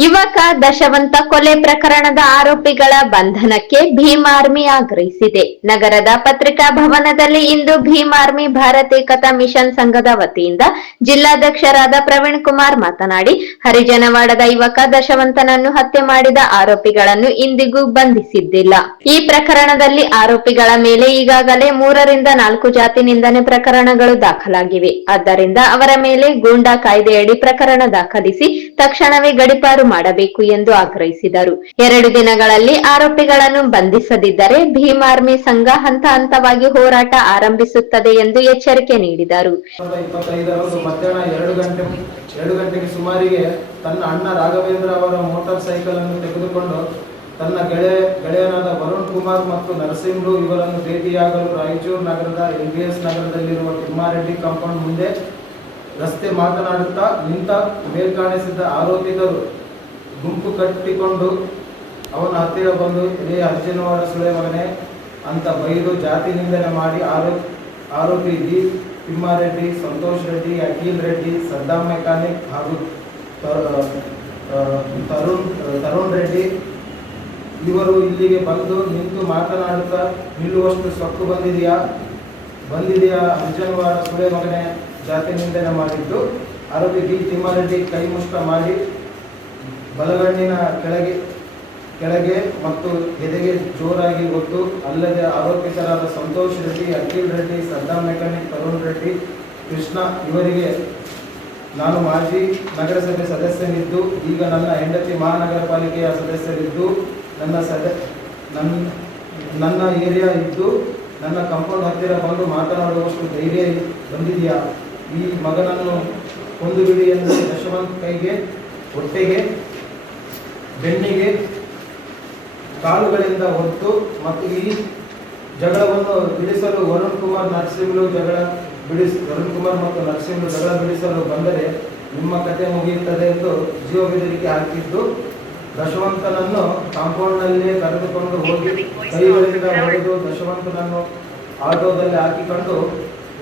ಯುವಕ ದಶವಂತ ಕೊಲೆ ಪ್ರಕರಣದ ಆರೋಪಿಗಳ ಬಂಧನಕ್ಕೆ ಭೀಮ್ ಆರ್ಮಿ ಆಗ್ರಹಿಸಿದೆ. ನಗರದ ಪತ್ರಿಕಾ ಭವನದಲ್ಲಿ ಇಂದು ಭೀಮ್ ಆರ್ಮಿ ಭಾರತ್ ಏಕತಾ ಮಿಷನ್ ಸಂಘದ ವತಿಯಿಂದ ಜಿಲ್ಲಾಧ್ಯಕ್ಷರಾದ ಪ್ರವೀಣ್ ಕುಮಾರ್ ಮಾತನಾಡಿ, ಹರಿಜನವಾಡದ ಯುವಕ ದಶವಂತನನ್ನು ಹತ್ಯೆ ಮಾಡಿದ ಆರೋಪಿಗಳನ್ನು ಇಂದಿಗೂ ಬಂಧಿಸಿದ್ದಿಲ್ಲ. ಈ ಪ್ರಕರಣದಲ್ಲಿ ಆರೋಪಿಗಳ ಮೇಲೆ ಈಗಾಗಲೇ ಮೂರರಿಂದ ನಾಲ್ಕು ಜಾತಿ ನಿಂದನೆ ಪ್ರಕರಣಗಳು ದಾಖಲಾಗಿವೆ. ಆದ್ದರಿಂದ ಅವರ ಮೇಲೆ ಗೂಂಡಾ ಕಾಯ್ದೆಯಡಿ ಪ್ರಕರಣ ದಾಖಲಿಸಿ, ತಕ್ಷಣವೇ ಗಡಿಪಾರು ಮಾಡಬೇಕು ಎಂದು ಆಗ್ರಹಿಸಿದರು. ಎರಡು ದಿನಗಳಲ್ಲಿ ಆರೋಪಿಗಳನ್ನು ಬಂಧಿಸದಿದ್ದರೆ ಭೀಮ್ ಆರ್ಮಿ ಸಂಘ ಹಂತ ಹಂತವಾಗಿ ಹೋರಾಟ ಆರಂಭಿಸುತ್ತದೆ ಎಂದು ಎಚ್ಚರಿಕೆ ನೀಡಿದರು. ಎರಡು ಗಂಟೆ, ಎರಡು ಗಂಟೆಗೆ ಸುಮಾರಿಗೆ ತನ್ನ ಅಣ್ಣ ರಾಘವೇಂದ್ರ ಅವರ ಮೋಟಾರ್ ಸೈಕಲ್ ಅನ್ನು ತೆಗೆದುಕೊಂಡು ತನ್ನ ಗೆಳೆಯ, ಗೆಳೆಯನಾದ ವರುಣ್ ಕುಮಾರ್ ಮತ್ತು ನರಸಿಂಹರು ಇವರನ್ನು ಭೇಟಿಯಾಗಲು ರಾಯಚೂರು ನಗರದ ಎಲ್ ಬಿ ಎಸ್ ನಗರದಲ್ಲಿರುವ ತಿಮ್ಮಾರೆಡ್ಡಿ ಕಾಂಪೌಂಡ್ ಮುಂದೆ ರಸ್ತೆ ಮಾತನಾಡುತ್ತಾ ನಿಂತ ಮೇಲ್ಕಾಣಿಸಿದ್ದ ಆರೋಪಿತರು ಗುಂಪು ಕಟ್ಟಿಕೊಂಡು ಅವನ ಹತ್ತಿರ ಬಂದು ಇದೇ ಅರ್ಜುನವರ ಸುಳೆ ಅಂತ ಬೈದು ಜಾತಿ ನಿಂದನೆ ಮಾಡಿ ಆರೋಪ, ಆರೋಪಿ ಡಿ ತಿಮ್ಮಾರೆಡ್ಡಿ, ಸಂತೋಷ್ ರೆಡ್ಡಿ, ಅಖಿಲ್ ರೆಡ್ಡಿ ಸದ್ದಾಂ ಮೆಕಾನಿಕ್ ಹಾಗೂ ತರುಣ್ ತರುಣ್ ರೆಡ್ಡಿ ಇವರು ಇಲ್ಲಿಗೆ ಬಂದು ನಿಂತು ಮಾತನಾಡುತ್ತಾ, ನಿಲ್ಲುವಷ್ಟು ಸೊಕ್ಕು ಬಂದಿದೆಯಾ? ಬಂದಿದೆಯಾ ಅರ್ಜುನವಾರ ಸುಳೆ ಮಗನೇ ಜಾತಿ ನಿಂದನೆ ಮಾಡಿದ್ದು ಆರೋಪಿ ಡಿ ತಿಮ್ಮಾರೆಡ್ಡಿ ಕೈ ಮುಷ್ಟ ಮಾಡಿ ಬಲಗಣ್ಣಿನ ಕೆಳಗೆ ಕೆಳಗೆ ಮತ್ತು ಎದೆಗೆ ಜೋರಾಗಿ ಒತ್ತು ಅಲ್ಲದೆ ಆರೋಪಿತರಾದ ಸಂತೋಷ್ ರೆಡ್ಡಿ, ಅಖಿಲ್ ರೆಡ್ಡಿ ಸದ್ದಾ ಮೆಕ್ಯಾನಿಕ್ ತರುಣ್ ರೆಡ್ಡಿ, ಕೃಷ್ಣ ಇವರಿಗೆ ನಾನು ಮಾಜಿ ನಗರಸಭೆ ಸದಸ್ಯನಿದ್ದು, ಈಗ ನನ್ನ ಹೆಂಡತಿ ಮಹಾನಗರ ಪಾಲಿಕೆಯ ಸದಸ್ಯರಿದ್ದು, ನನ್ನ ಸದ ನನ್ನ ನನ್ನ ಏರಿಯಾ ಇದ್ದು, ನನ್ನ ಕಂಪೌಂಡ್ ಹತ್ತಿರ ಬಂದು ಮಾತನಾಡುವಷ್ಟು ಧೈರ್ಯ ಬಂದಿದೆಯಾ? ಈ ಮಗನನ್ನು ಕೊಂದು ಬಿಡಿ ಎಂದು ಯಶವಂತ್ ಕೈಗೆ ಹೊಟ್ಟೆಗೆ ಬೆನ್ನಿಗೆ, ಕಾಲುಗಳಿಂದ ಹೊತ್ತು ಮತ್ತು ಈ ಜಗಳವನ್ನು ಬಿಡಿಸಲು ವರುಣ್ ಕುಮಾರ್ ನರಸಿಂಹರು ಜಗಳ ಬಿಡಿಸ್, ವರುಣ್ ಕುಮಾರ್ ಮತ್ತು ನರಸಿಂಹರು ಜಗಳ ಬಿಡಿಸಲು ಬಂದರೆ ನಿಮ್ಮ ಕತೆ ಮುಗಿಯುತ್ತದೆ ಎಂದು ಜೀವ ಬೆದರಿಕೆ ಹಾಕಿದ್ದು, ದಶವಂತನನ್ನು ಕಾಂಪೌಂಡ್ನಲ್ಲಿಯೇ ಕರೆದುಕೊಂಡು ಹೋಗಿ ಕೈಗಳಿಂದ ಹೊಡೆದು ದಶವಂತನನ್ನು ಆಟೋದಲ್ಲಿ ಹಾಕಿಕೊಂಡು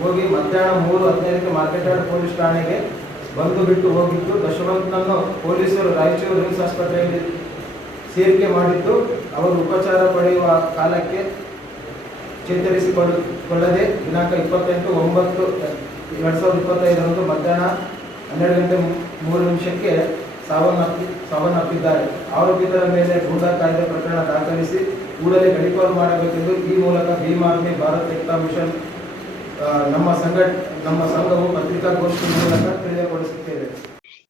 ಹೋಗಿ ಮಧ್ಯಾಹ್ನ ಮೂರು ಹದಿನೈದಕ್ಕೆ ಮಾರ್ಕೆಟ್ ಪೊಲೀಸ್ ಠಾಣೆಗೆ ಬಂದು ಬಿಟ್ಟು ಹೋಗಿದ್ದು ದಶವಂತನನ್ನು ಪೊಲೀಸರು ರಾಯಚೂರು ರಿಮ್ಸ್ ಆಸ್ಪತ್ರೆಯಲ್ಲಿ ಸೇರಿಕೆ ಮಾಡಿದ್ದು, ಅವರು ಉಪಚಾರ ಪಡೆಯುವ ಕಾಲಕ್ಕೆ ಚೇತರಿಸಿಕೊಳ್ಳದೆ ದಿನಾಂಕ ಇಪ್ಪತ್ತೆಂಟು ಒಂಬತ್ತು ಎರಡು ಸಾವಿರದ ಇಪ್ಪತ್ತೈದರಂದು ಮಧ್ಯಾಹ್ನ ಹನ್ನೆರಡು ಗಂಟೆ ಮೂರು ನಿಮಿಷಕ್ಕೆ ಸಾವನ್ನಪ್ಪಿ, ಸಾವನ್ನಪ್ಪಿದ್ದಾರೆ. ಆರೋಪಿತರ ಮೇಲೆ ಗೂಂಡಾ ಕಾಯ್ದೆ ಪ್ರಕರಣ ದಾಖಲಿಸಿ ಕೂಡಲೇ ಗಡಿಪಾರು ಮಾಡಬೇಕೆಂದು ಈ ಮೂಲಕ ಭೀಮ್ ಆರ್ಮಿ ಭಾರತ್ ಏಕತಾ ಮಿಷನ್ ನಮ್ಮ ಸಂಘ, ನಮ್ಮ ಸಂಘವು ಪತ್ರಿಕಾಗೋಷ್ಠಿ ಮೂಲಕ ತಿಳಿಯಪಡಿಸುತ್ತೇವೆ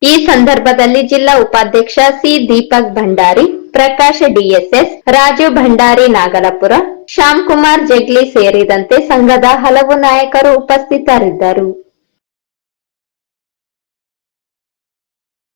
ಈ ಸಂದರ್ಭದಲ್ಲಿ ಜಿಲ್ಲಾ ಉಪಾಧ್ಯಕ್ಷ ಸಿ ದೀಪಕ್ ಭಂಡಾರಿ, ಪ್ರಕಾಶ್ ಡಿಎಸ್ಎಸ್, ರಾಜು ಭಂಡಾರಿ ನಾಗಲಪುರ, ಶ್ಯಾಮ್ ಕುಮಾರ್ ಜಗ್ಲಿ ಸೇರಿದಂತೆ ಸಂಘದ ಹಲವು ನಾಯಕರು ಉಪಸ್ಥಿತರಿದ್ದರು.